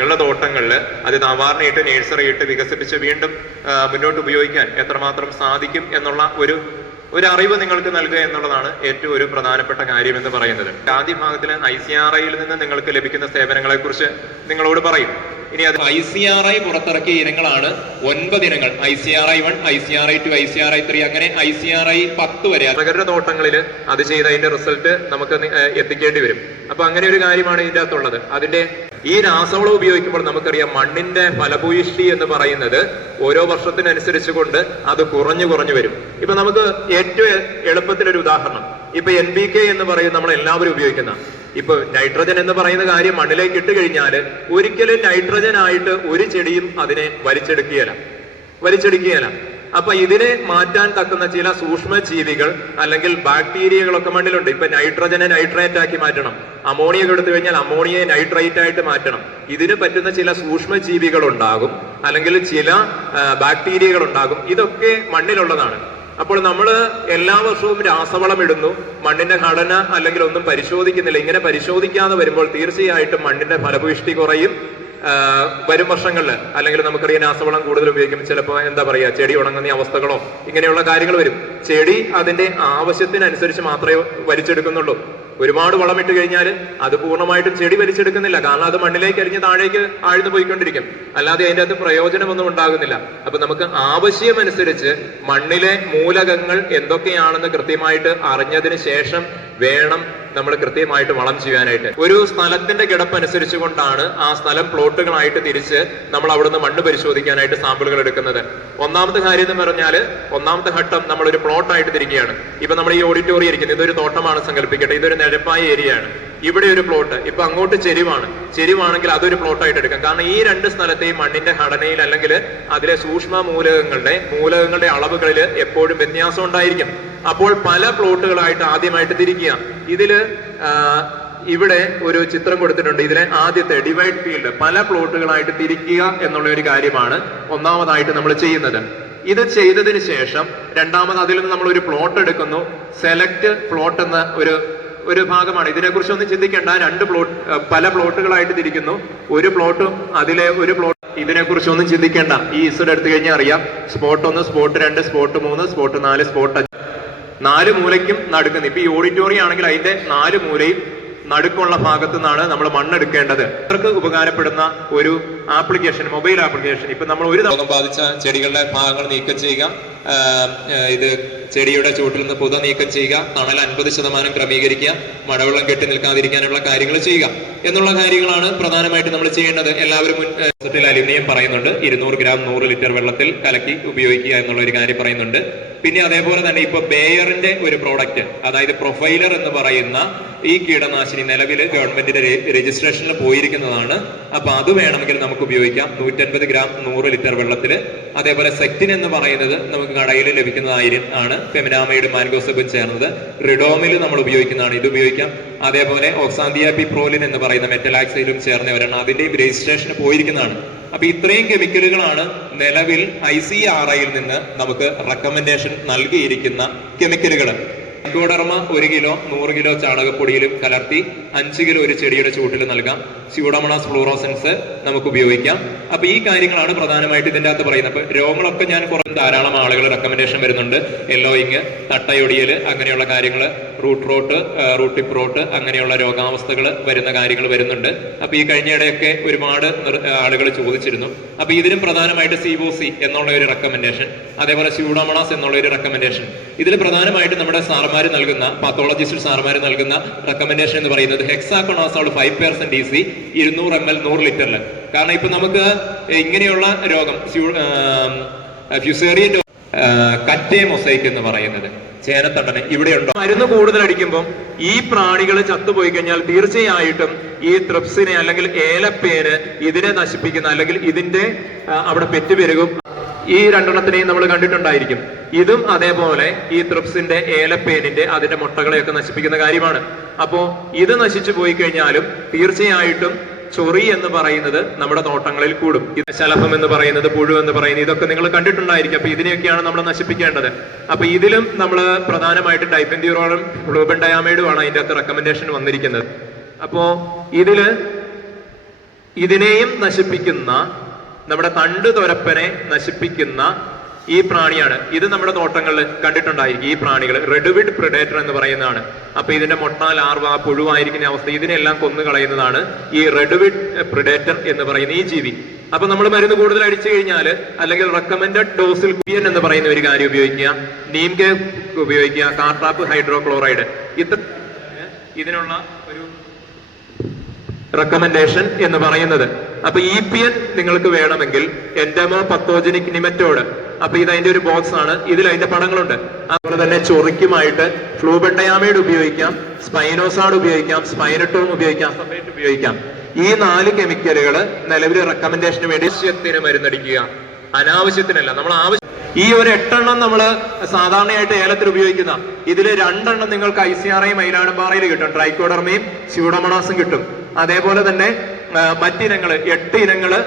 നിങ്ങളുടെ തോട്ടങ്ങളിൽ അത് നവാറിനായിട്ട് നേഴ്സറിയിട്ട് വികസിപ്പിച്ച് വീണ്ടും മുന്നോട്ട് ഉപയോഗിക്കാൻ എത്രമാത്രം സാധിക്കും എന്നുള്ള ഒരു അറിവ് നിങ്ങൾക്ക് നൽകുക എന്നുള്ളതാണ് ഏറ്റവും ഒരു പ്രധാനപ്പെട്ട കാര്യം എന്ന് പറയുന്നത്. ആദ്യ ഭാഗത്തിൽ ICRIയിൽ നിന്ന് നിങ്ങൾക്ക് ലഭിക്കുന്ന സേവനങ്ങളെ കുറിച്ച് നിങ്ങളോട് പറയും. ഇനി അത് ICRI പുറത്തിറക്കിയ ഇനങ്ങളാണ് 9 ഇനങ്ങൾ. ICRI 1, ICRI 2, ICRI 3 അങ്ങനെ ICRI 10 വരെ. കർഷകരുടെ തോട്ടങ്ങളിൽ അത് ചെയ്ത് അതിന്റെ റിസൾട്ട് നമുക്ക് എത്തിക്കേണ്ടി വരും. അപ്പൊ അങ്ങനെ ഒരു കാര്യമാണ് ഇതിന്റെ അകത്തുള്ളത്. അതിന്റെ ഈ രാസവളം ഉപയോഗിക്കുമ്പോൾ നമുക്കറിയാം മണ്ണിന്റെ ഫലഭൂയിഷ്ടി എന്ന് പറയുന്നത് ഓരോ വർഷത്തിനനുസരിച്ച് കൊണ്ട് അത് കുറഞ്ഞു വരും. ഇപ്പൊ നമുക്ക് ഏറ്റവും എളുപ്പത്തിലൊരു ഉദാഹരണം, ഇപ്പൊ NPK എന്ന് പറയുന്നത് നമ്മൾ എല്ലാവരും ഉപയോഗിക്കുന്ന, ഇപ്പൊ നൈട്രജൻ എന്ന് പറയുന്ന കാര്യം മണ്ണിലേക്ക് ഇട്ട് കഴിഞ്ഞാൽ ഒരിക്കലും നൈട്രജൻ ആയിട്ട് ഒരു ചെടിയും അതിനെ വലിച്ചെടുക്കുകയല്ല. അപ്പൊ ഇതിനെ മാറ്റാൻ തക്കുന്ന ചില സൂക്ഷ്മ ജീവികൾ അല്ലെങ്കിൽ ബാക്ടീരിയകളൊക്കെ മണ്ണിലുണ്ട്. ഇപ്പൊ നൈട്രജനെ നൈട്രേറ്റ് ആക്കി മാറ്റണം, അമോണിയ എടുത്തു കഴിഞ്ഞാൽ അമോണിയയെ നൈട്രേറ്റ് ആയിട്ട് മാറ്റണം. ഇതിന് പറ്റുന്ന ചില സൂക്ഷ്മ ജീവികൾ ഉണ്ടാകും, അല്ലെങ്കിൽ ചില ബാക്ടീരിയകൾ ഉണ്ടാകും. ഇതൊക്കെ മണ്ണിലുള്ളതാണ്. അപ്പോൾ നമ്മൾ എല്ലാ വർഷവും രാസവളം ഇടുന്നു, മണ്ണിന്റെ ഘടന അല്ലെങ്കിൽ ഒന്നും പരിശോധിക്കുന്നില്ല. ഇങ്ങനെ പരിശോധിക്കാതെ വരുമ്പോൾ തീർച്ചയായിട്ടും മണ്ണിന്റെ ഫലഭൂയിഷ്ടി കുറയും. വരും വർഷങ്ങളിൽ അല്ലെങ്കിൽ നമുക്കറിയാം രാസവളം കൂടുതൽ ഉപയോഗിക്കും, ചിലപ്പോൾ എന്താ പറയുക, ചെടി ഉണങ്ങുന്ന അവസ്ഥകളോ ഇങ്ങനെയുള്ള കാര്യങ്ങൾ വരും. ചെടി അതിന്റെ ആവശ്യത്തിനനുസരിച്ച് മാത്രമേ വലിച്ചെടുക്കുന്നുള്ളൂ. ഒരുപാട് വളമിട്ട് കഴിഞ്ഞാൽ അത് പൂർണ്ണമായിട്ടും ചെടി വലിച്ചെടുക്കുന്നില്ല. കാരണം അത് മണ്ണിലേക്ക് അരിഞ്ഞ് താഴേക്ക് ആഴ്ന്നു പോയിക്കൊണ്ടിരിക്കും, അല്ലാതെ അതിൻ്റെ അകത്ത് പ്രയോജനമൊന്നും ഉണ്ടാകുന്നില്ല. അപ്പൊ നമുക്ക് ആവശ്യമനുസരിച്ച് മണ്ണിലെ മൂലകങ്ങൾ എന്തൊക്കെയാണെന്ന് കൃത്യമായിട്ട് അറിഞ്ഞതിന് ശേഷം വേണം നമ്മൾ കൃത്യമായിട്ട് വളം ചെയ്യാനായിട്ട്. ഒരു സ്ഥലത്തിന്റെ കിടപ്പ് അനുസരിച്ച് കൊണ്ടാണ് ആ സ്ഥലം പ്ലോട്ടുകളായിട്ട് തിരിച്ച് നമ്മൾ അവിടുന്ന് മണ്ണ് പരിശോധിക്കാനായിട്ട് സാമ്പിളുകൾ എടുക്കുന്നത്. ഒന്നാമത്തെ കാര്യം എന്ന് പറഞ്ഞാൽ, ഒന്നാമത്തെ ഘട്ടം നമ്മൾ ഒരു പ്ലോട്ടായിട്ട് തിരിക്കുകയാണ്. ഇപ്പൊ നമ്മൾ ഈ ഓഡിറ്റോറിയം ഇരിക്കുന്നത് ഇതൊരു തോട്ടമാണ് സങ്കല്പിക്കട്ടെ, ഇതൊരു നിരപ്പായ ഏരിയയാണ്. ഇവിടെ ഒരു പ്ലോട്ട്, ഇപ്പൊ അങ്ങോട്ട് ചെരിവാണെങ്കിൽ അതൊരു പ്ലോട്ടായിട്ട് എടുക്കാം. കാരണം ഈ രണ്ട് സ്ഥലത്തെയും മണ്ണിന്റെ ഘടനയിൽ അല്ലെങ്കിൽ അതിലെ സൂക്ഷ്മ മൂലകങ്ങളുടെ അളവുകളിൽ എപ്പോഴും വ്യത്യാസം ഉണ്ടായിരിക്കും. അപ്പോൾ പല പ്ലോട്ടുകളായിട്ട് ആദ്യമായിട്ട് തിരിക്കുക. ഇവിടെ ഒരു ചിത്രം കൊടുത്തിട്ടുണ്ട്. ഇതിലെ ആദ്യത്തെ ഡിവൈഡ് ഫീൽഡ് പല പ്ലോട്ടുകളായിട്ട് തിരിക്കുക എന്നുള്ള ഒരു കാര്യമാണ് ഒന്നാമതായിട്ട് നമ്മൾ ചെയ്യുന്നത്. ഇത് ചെയ്തതിന് ശേഷം രണ്ടാമത് അതിൽ നിന്ന് നമ്മൾ ഒരു പ്ലോട്ട് എടുക്കുന്നു. സെലക്ട് പ്ലോട്ട് എന്ന ഒരു ഭാഗമാണ്. ഇതിനെക്കുറിച്ച് ഒന്നും ചിന്തിക്കേണ്ട. പല പ്ലോട്ടുകളായിട്ട് തിരിക്കുന്നു. ഒരു പ്ലോട്ടും അതിലെ ഒരു പ്ലോട്ട്, ഇതിനെക്കുറിച്ചൊന്നും ചിന്തിക്കേണ്ട. ഈ ഇസഡ് എടുത്തു കഴിഞ്ഞാൽ അറിയാം. Spot 1, spot 2, spot 3, spot 4, spot 5, 4 മൂലയ്ക്കും നടുക്കുന്നു. ഇപ്പൊ ഈ ഓഡിറ്റോറിയം ആണെങ്കിൽ അതിന്റെ 4 മൂലയും നടുക്കുള്ള ഭാഗത്തു നിന്നാണ് നമ്മൾ മണ്ണെടുക്കേണ്ടത്. അവർക്ക് ഉപകാരപ്പെടുന്ന ഒരു ആപ്ലിക്കേഷൻ, മൊബൈൽ ആപ്ലിക്കേഷൻ. ഇപ്പൊ നമ്മൾ ഒരു രോഗം ബാധിച്ച ചെടികളുടെ ഭാഗങ്ങൾ നീക്കം ചെയ്യുക, ഇത് ചെടിയുടെ ചുവട്ടിൽ നിന്ന് പുത നീക്കം ചെയ്യുക, തണൽ 50% ക്രമീകരിക്കുക, മഴവെള്ളം കെട്ടി നിൽക്കാതിരിക്കാനുള്ള കാര്യങ്ങൾ ചെയ്യുക എന്നുള്ള കാര്യങ്ങളാണ് പ്രധാനമായിട്ട് നമ്മൾ ചെയ്യേണ്ടത്. എല്ലാവരും അലുമിനിയം പറയുന്നുണ്ട്. 200 ഗ്രാം 100 ലിറ്റർ വെള്ളത്തിൽ കലക്കി ഉപയോഗിക്കുക എന്നുള്ള ഒരു കാര്യം പറയുന്നുണ്ട്. പിന്നെ അതേപോലെ തന്നെ ഇപ്പൊ ബേയറിന്റെ ഒരു പ്രോഡക്റ്റ്, അതായത് പ്രൊഫൈലർ എന്ന് പറയുന്ന ഈ കീടനാശിനി നിലവിൽ ഗവൺമെന്റിന്റെ രജിസ്ട്രേഷനിൽ പോയിരിക്കുന്നതാണ്. അപ്പൊ അത് വേണമെങ്കിൽ നമുക്ക് ഉപയോഗിക്കാം 150 ഗ്രാം 100 ലിറ്റർ വെള്ളത്തിൽ. അതേപോലെ സെക്റ്റിൻ എന്ന് പറയുന്നത് നമുക്ക് കടയിൽ ലഭിക്കുന്നതാണ്. ഫെമിനാമൈഡ് മാൻഗോസബും ചേർന്നത്. റിഡോമിൽ നമ്മൾ ഉപയോഗിക്കുന്നതാണ്, ഇത് ഉപയോഗിക്കാം. അതേപോലെ ഓക്സാന്തിയാപിപ്രോലിൻ എന്ന് പറയുന്ന മെറ്റലാക്സൈലും ചേർന്നവരാണ്, അതിന്റെയും രജിസ്ട്രേഷന് പോയിരിക്കുന്നതാണ്. അപ്പൊ ഇത്രയും കെമിക്കലുകളാണ് നിലവിൽ ICRIയിൽ നിന്ന് നമുക്ക് റെക്കമെൻഡേഷൻ നൽകിയിരിക്കുന്ന കെമിക്കലുകൾ. ട്രൈക്കോഡർമ 1 കിലോ 100 കിലോ ചാണകപ്പൊടിയിലും കലർത്തി 5 കിലോ ഒരു ചെടിയുടെ ചൂട്ടിൽ നൽകാം. സ്യൂഡോമോണാസ് ഫ്ലൂറോസൻസ് നമുക്ക് ഉപയോഗിക്കാം. അപ്പൊ ഈ കാര്യങ്ങളാണ് പ്രധാനമായിട്ട് ഇതിന്റെ അകത്ത് പറയുന്നത്. അപ്പൊ രോഗങ്ങളൊക്കെ ഞാൻ ധാരാളം ആളുകൾ റെക്കമെൻഡേഷൻ വരുന്നുണ്ട്. യെല്ലോയിങ്, തട്ടയൊടിയൽ, അങ്ങനെയുള്ള കാര്യങ്ങൾ, റൂട്ടിപ്പ് റോട്ട്, അങ്ങനെയുള്ള രോഗാവസ്ഥകൾ വരുന്ന കാര്യങ്ങൾ വരുന്നുണ്ട്. അപ്പൊ ഈ കഴിഞ്ഞിടെയൊക്കെ ഒരുപാട് ആളുകൾ ചോദിച്ചിരുന്നു. അപ്പൊ ഇതിനും പ്രധാനമായിട്ട് COC എന്നുള്ള ഒരു റെക്കമെൻഡേഷൻ, അതേപോലെ സ്യൂഡോമോണാസ് എന്നുള്ള ഒരു റെക്കമെൻഡേഷൻ. ഇതിൽ പ്രധാനമായിട്ട് നമ്മുടെ പാത്തോളജിസ്റ്റ് സാർമാർ നൽകുന്ന റെക്കമെൻഡേഷൻ എന്ന് പറയുന്നത് ഹെക്സാകൊണാസോൾ 5% EC 200 ml 100 ലിറ്ററിൽ. കാരണം ഇപ്പൊ നമുക്ക് ഇങ്ങനെയുള്ള രോഗം ഫ്യൂസേറിയൻ കറ്റേ മൊസൈക്ക് എന്ന് പറയുന്നത് ചേനത്തണ്ടന് ഇവിടെയുണ്ടോ, മരുന്ന് കൂടുതൽ അടിക്കുമ്പോൾ ഈ പ്രാണികൾ ചത്തുപോയി കഴിഞ്ഞാൽ തീർച്ചയായിട്ടും ഈ ത്രിപ്സിനെ അല്ലെങ്കിൽ ഏലപ്പേന് ഇതിനെ നശിപ്പിക്കുന്ന അല്ലെങ്കിൽ ഇതിന്റെ അവിടെ പെറ്റുപെരുകും. ഈ രണ്ടെണ്ണത്തിനെയും നമ്മൾ കണ്ടിട്ടുണ്ടായിരിക്കും. ഇതും അതേപോലെ ഈ ത്രിപ്സിന്റെ ഏലപ്പേനിന്റെ അതിന്റെ മുട്ടകളെയൊക്കെ നശിപ്പിക്കുന്ന കാര്യമാണ്. അപ്പോ ഇത് നശിച്ചു പോയി കഴിഞ്ഞാലും തീർച്ചയായിട്ടും ചൊറി എന്ന് പറയുന്നത് നമ്മുടെ തോട്ടങ്ങളിൽ കൂടും. ഇത് ശലഭം എന്ന് പറയുന്നത്, പുഴു എന്ന് പറയുന്നത്, ഇതൊക്കെ നിങ്ങൾ കണ്ടിട്ടുണ്ടായിരിക്കും. അപ്പൊ ഇതിനെയൊക്കെയാണ് നമ്മൾ നശിപ്പിക്കേണ്ടത്. അപ്പൊ ഇതിലും നമ്മൾ പ്രധാനമായിട്ട് ഡൈഫെൻഡ്യൂറോളും ഫ്ലൂബൻഡയാമൈഡും ആണ് അതിന്റെ അകത്ത് റെക്കമെൻഡേഷൻ വന്നിരിക്കുന്നത്. അപ്പോ ഇതില് ഇതിനെയും നശിപ്പിക്കുന്ന, നമ്മുടെ തണ്ടുതുരപ്പനെ നശിപ്പിക്കുന്ന ഈ പ്രാണിയാണ്. ഇത് നമ്മുടെ തോട്ടങ്ങളിൽ കണ്ടിട്ടുണ്ടായിരിക്കും. ഈ പ്രാണികൾ റെഡ്വിഡ് പ്രിഡേറ്റർ എന്ന് പറയുന്നതാണ്. അപ്പൊ ഇതിന്റെ മൊട്ട, ലാർവ, പുഴുവായിരിക്കുന്ന അവസ്ഥ ഇതിനെല്ലാം കൊന്നു കളയുന്നതാണ് ഈ റെഡ്വിഡ് പ്രിഡേറ്റർ എന്ന് പറയുന്ന ഈ ജീവി. അപ്പൊ നമ്മൾ മരുന്ന് കൂടുതൽ അടിച്ചു കഴിഞ്ഞാൽ, അല്ലെങ്കിൽ റെക്കമെൻഡഡ് ഡോസിൽ കുയൻ എന്ന് പറയുന്ന ഒരു കാര്യം ഉപയോഗിക്കുക, നീം കെ ഉപയോഗിക്കുക, കാർട്ടാപ്പ് ഹൈഡ്രോക്ലോറൈഡ്, ഇതിനുള്ള ഒരു റെക്കമെൻഡേഷൻ എന്ന് പറയുന്നത്. അപ്പൊ EPN നിങ്ങൾക്ക് വേണമെങ്കിൽ എൻഡമോ പത്തോജനിക് നിമറ്റോഡ്. അപ്പൊ ഇത് അതിന്റെ ഒരു ബോക്സ് ആണ്. ഇതിൽ അതിന്റെ പടങ്ങളുണ്ട്. അതുപോലെ തന്നെ ചൊറിക്കുമായിട്ട് ഫ്ലൂബൻഡയാമൈഡ് ഉപയോഗിക്കാം, സ്പൈനോസാഡ് ഉപയോഗിക്കാം, സ്പൈനട്ടോം ഉപയോഗിക്കാം, സഫേറ്റ് ഉപയോഗിക്കാം. ഈ 4 കെമിക്കലുകൾ നിലവിൽ റെക്കമെൻഡേഷന് വേണ്ടി ആവശ്യത്തിന് മരുന്നടിക്കുക, അനാവശ്യത്തിനല്ല. നമ്മൾ ഈ ഒരു 8 എണ്ണം നമ്മൾ സാധാരണയായിട്ട് ഏലത്തിൽ ഉപയോഗിക്കുന്ന, ഇതിൽ 2 എണ്ണം നിങ്ങൾക്ക് ICRI മൈലാടുംപാറയിൽ കിട്ടും. ട്രൈക്കോഡർമയും സ്യൂഡോമോണാസും കിട്ടും. അതേപോലെ തന്നെ മറ്റിനങ്ങള് 8 ഇനങ്ങള്